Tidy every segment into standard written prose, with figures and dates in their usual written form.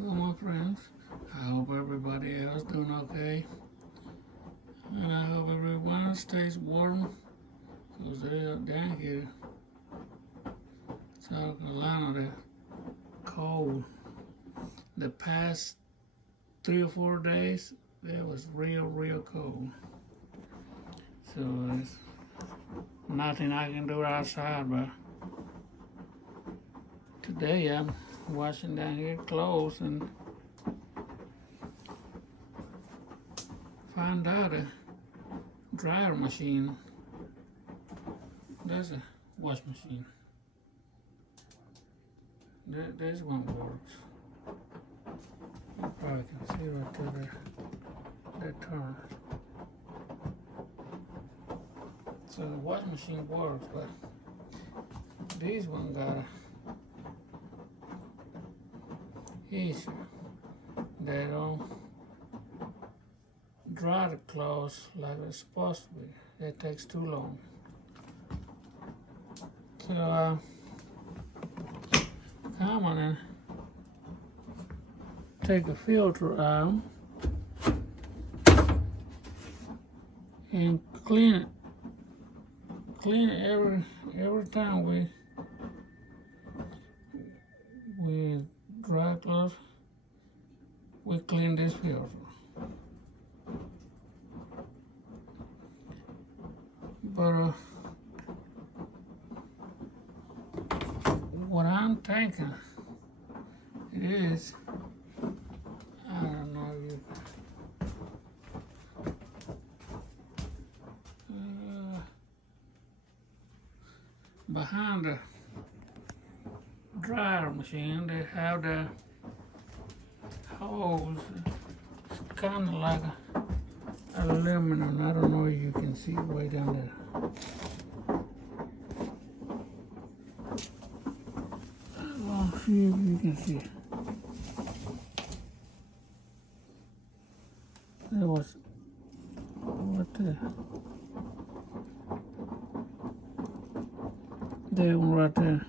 Hello, my friends. I hope everybody else doing okay, and I hope everyone stays warm because they're down here, South Carolina, they're cold. The past 3 or 4 days, it was real cold. So there's nothing I can do outside, but today I'm washing down here clothes and find out a dryer machine. There's a wash machine. This one works. You probably can see right there that turn. So the wash machine works, but this one got a issue. They don't dry the clothes like it's supposed to be. It takes too long. So come on and take a filter out and clean it. Clean it every time we dry clothes. We clean this filter. But what I'm thinking is, I don't know if you, behind the dryer machine, they have the hose. It's kind of like aluminum. I don't know if you can see way down there. I'll see if you can see. There was what the that one right there.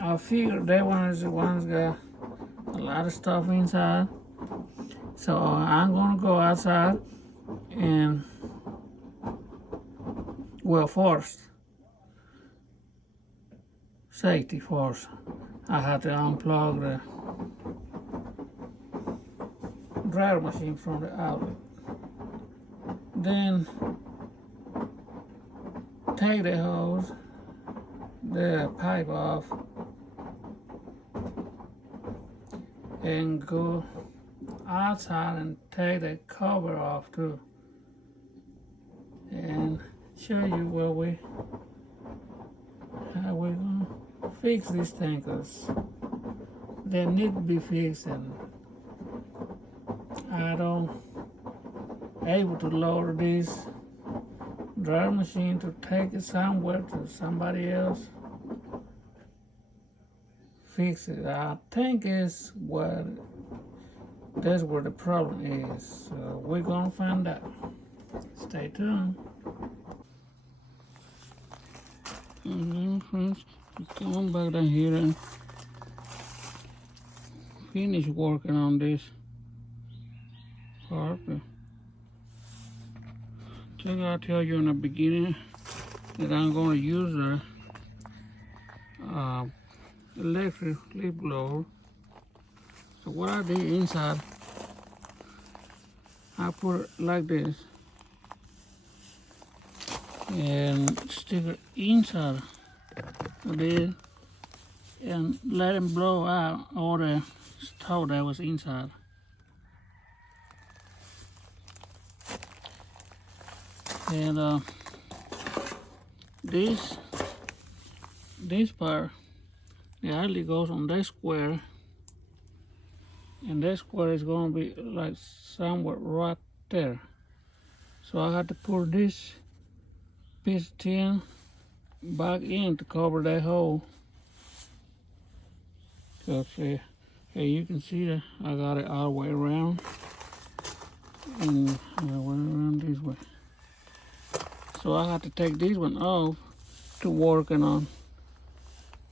I figured that one is the one's got a lot of stuff inside. So I'm gonna go outside and, well, first, safety first. I had to unplug the dryer machine from the outlet. Then take the hose, the pipe off, and go outside and take the cover off too, and show you how we're gonna fix these thing, because they need to be fixed, and I don't able to load this dryer machine to take it somewhere to somebody else fix it. I think that's where the problem is. So we're gonna find out. Stay tuned. Friends, come on back down here and finish working on this part. Just gotta tell you in the beginning that I'm gonna use a electric leaf blower. So what I did inside, I put it like this and stick it inside of this and let it blow out all the stuff that was inside. And this part, the alley goes on that square, and that square is going to be like somewhere right there. So I had to put this piece of tin back in to cover that hole. Because hey, you can see that I got it all the way around, and I went around this way. So I had to take this one off to working on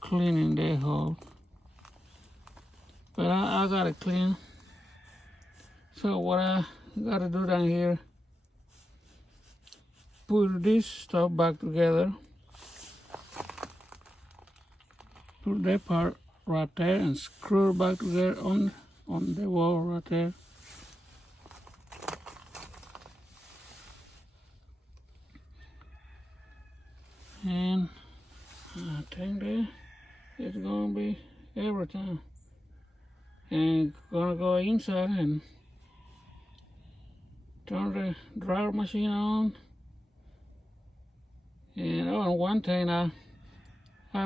cleaning that hole. But I got it clean. So what I gotta do down here, put this stuff back together. Put that part right there and screw it back together on the wall right there. And I think that it's gonna be everything. And gonna go inside and turn the dryer machine on. And one thing I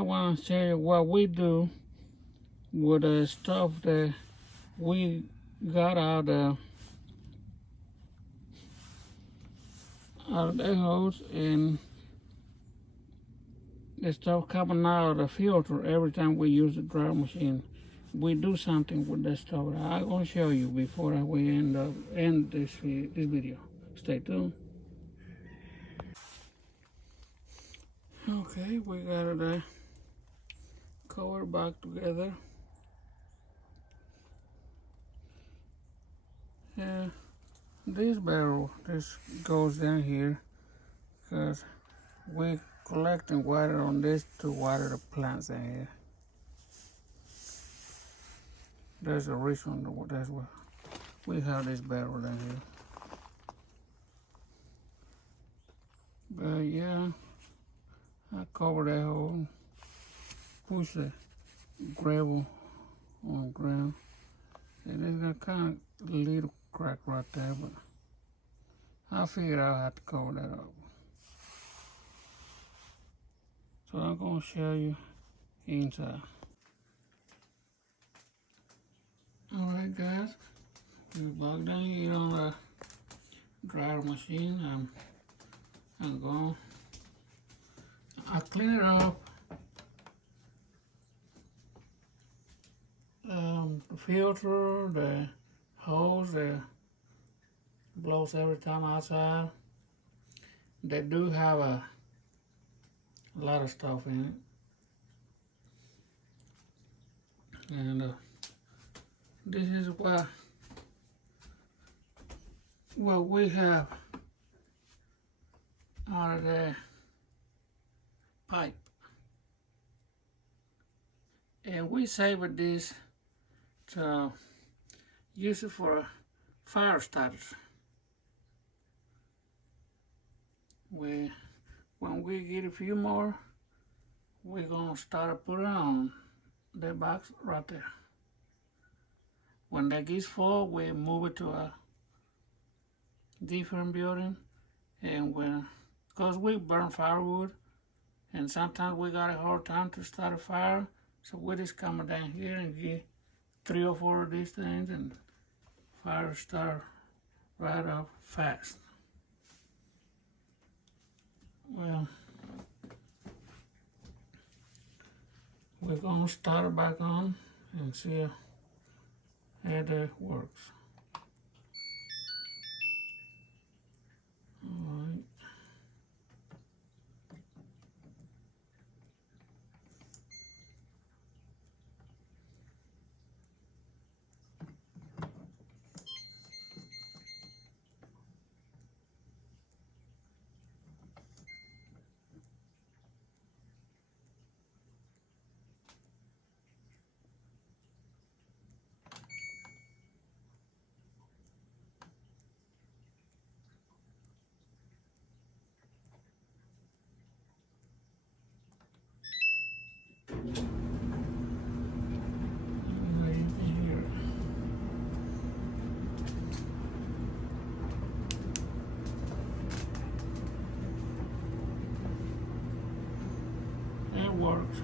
want to show you what we do with the stuff that we got out of the hose, and the stuff coming out of the filter every time we use the dryer machine. We do something with that stuff. I'm gonna show you before we end this video. Stay tuned. Okay, we got the cover back together. Yeah, this barrel, this goes down here because we're collecting water on this to water the plants in here. That's the reason. That's why we have this barrel down here. But yeah, I cover that hole, push the gravel on the ground, and it's got kind of a little crack right there, but I figured I'll have to cover that up. So I'm gonna show you inside. Alright guys, we're back down here on the dryer machine. I'm going, I clean it up. The filter, the hose that blows every time outside, they do have a lot of stuff in it. And this is what we have out of the pipe. And we saved this to use it for fire starters. When we get a few more, we're gonna start putting on the box right there. When that gets full, we move it to a different building, and because we burn firewood, and sometimes we got a hard time to start a fire, so we just come down here and get 3 or 4 of these things, and fire start right up fast. Well, we're gonna start it back on and see how that works. Alright. It works.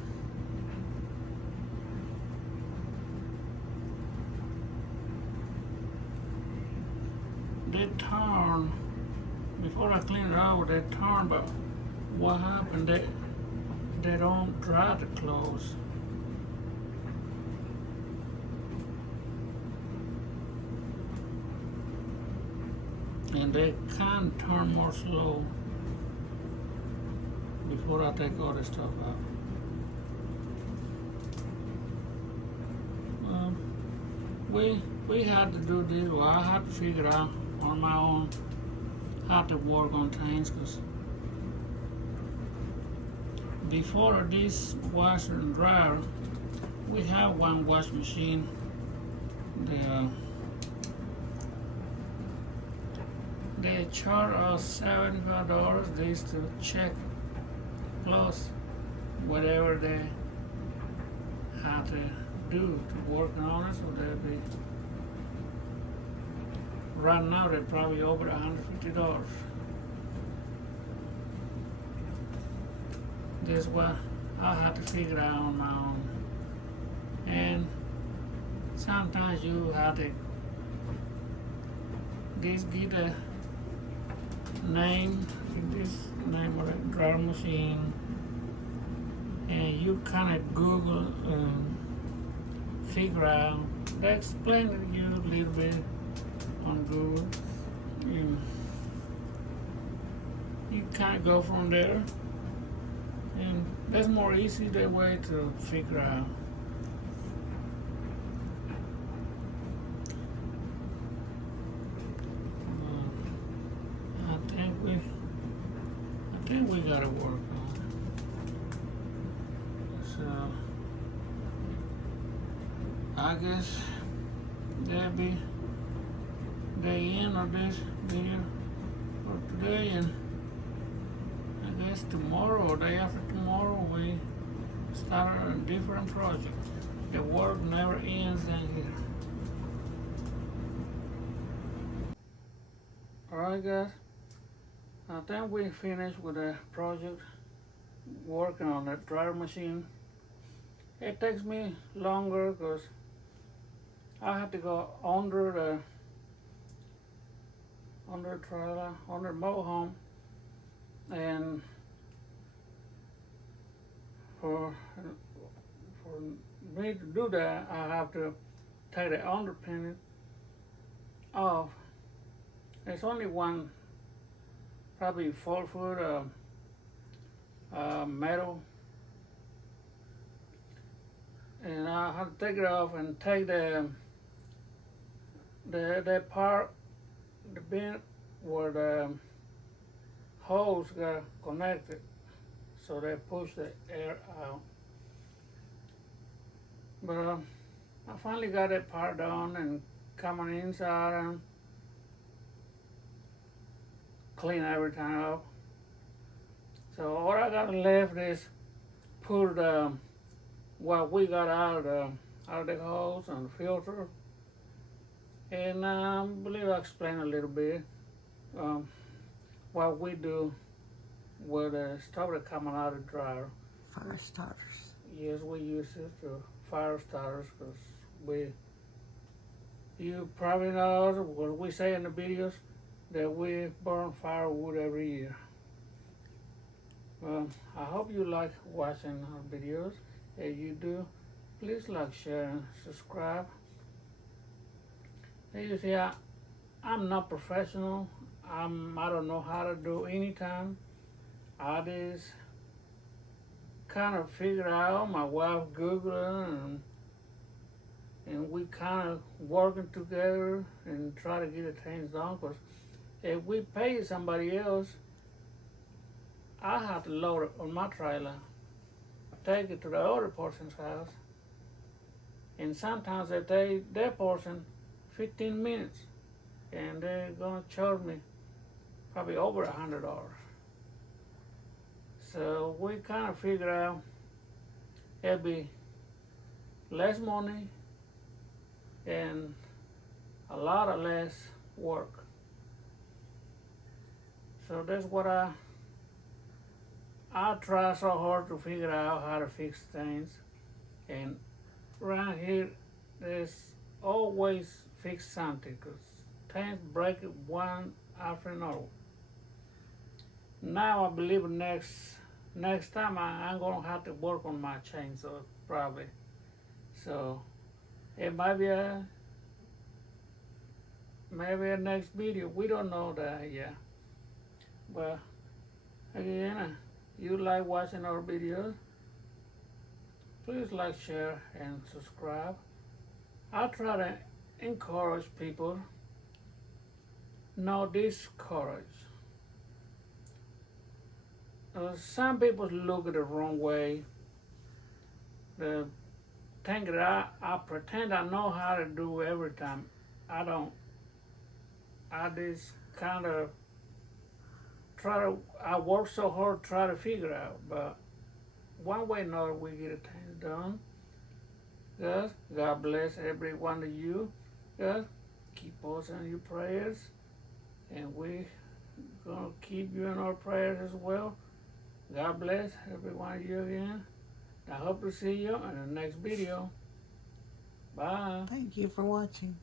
They turn, before I clean it out, they turn, but what happened, they don't dry the clothes. And they can turn more slow before I take all this stuff out. we had to do this. Well, I had to figure out on my own how to work on things, because before this washer and dryer, we have one wash machine. They charge us $75 this to check, plus whatever they have to do to work on it. So they'll be, right now they're probably over $150. This is what I have to figure out on my own. And sometimes you have to get a name, this name of the dryer machine, and you kind of Google figure out. They explain it to you a little bit on Google. You kind of go from there, and that's more easy that way to figure out. I think we gotta work on it. So I guess that'll be the end of this video for today, and I guess tomorrow or day after tomorrow we start a different project. The work never ends in here. Alright guys, I think we finished with the project working on the dryer machine. It takes me longer because I have to go under the trailer, under the motorhome, and for me to do that, I have to take the underpinning off. It's only one, probably 4 foot metal, and I have to take it off and take the part, the bin where the hose got connected, so they push the air out. But I finally got that part done and coming inside and clean everything up. So all I got left is put what we got out of the hose and filter, and I believe I explained a little bit what we do with the stuff that coming out of the dryer. Fire starters. Yes, we use it to fire starters, because you probably know what we say in the videos, that we burn firewood every year. Well, I hope you like watching our videos. If you do, please like, share, and subscribe. As you see, I'm not professional. I don't know how to do anything. I just kind of figure out, my wife Googling, and we kind of working together and try to get the things done. Because if we pay somebody else, I have to load it on my trailer, take it to the other person's house, and sometimes they take their portion 15 minutes, and they're gonna charge me probably over $100. So we kind of figure out it'll be less money and a lot of less work. So that's what I try so hard to figure out how to fix things. And around here, there's always fix something, because things break one after another. Now I believe next time I'm gonna have to work on my chainsaw probably. So it might be maybe a next video. We don't know that yet. But again, you like watching our videos, please like, share, and subscribe. I try to encourage people. Know this courage. Some people look at it the wrong way. They think that I pretend I know how to do every time. I don't. I just kind of I work so hard to try to figure out, but one way or another we get things done. Yes, God bless every one of you. Yes, keep us in your prayers, and we gonna keep you in our prayers as well. God bless every one of you again. I hope to see you in the next video. Bye. Thank you for watching.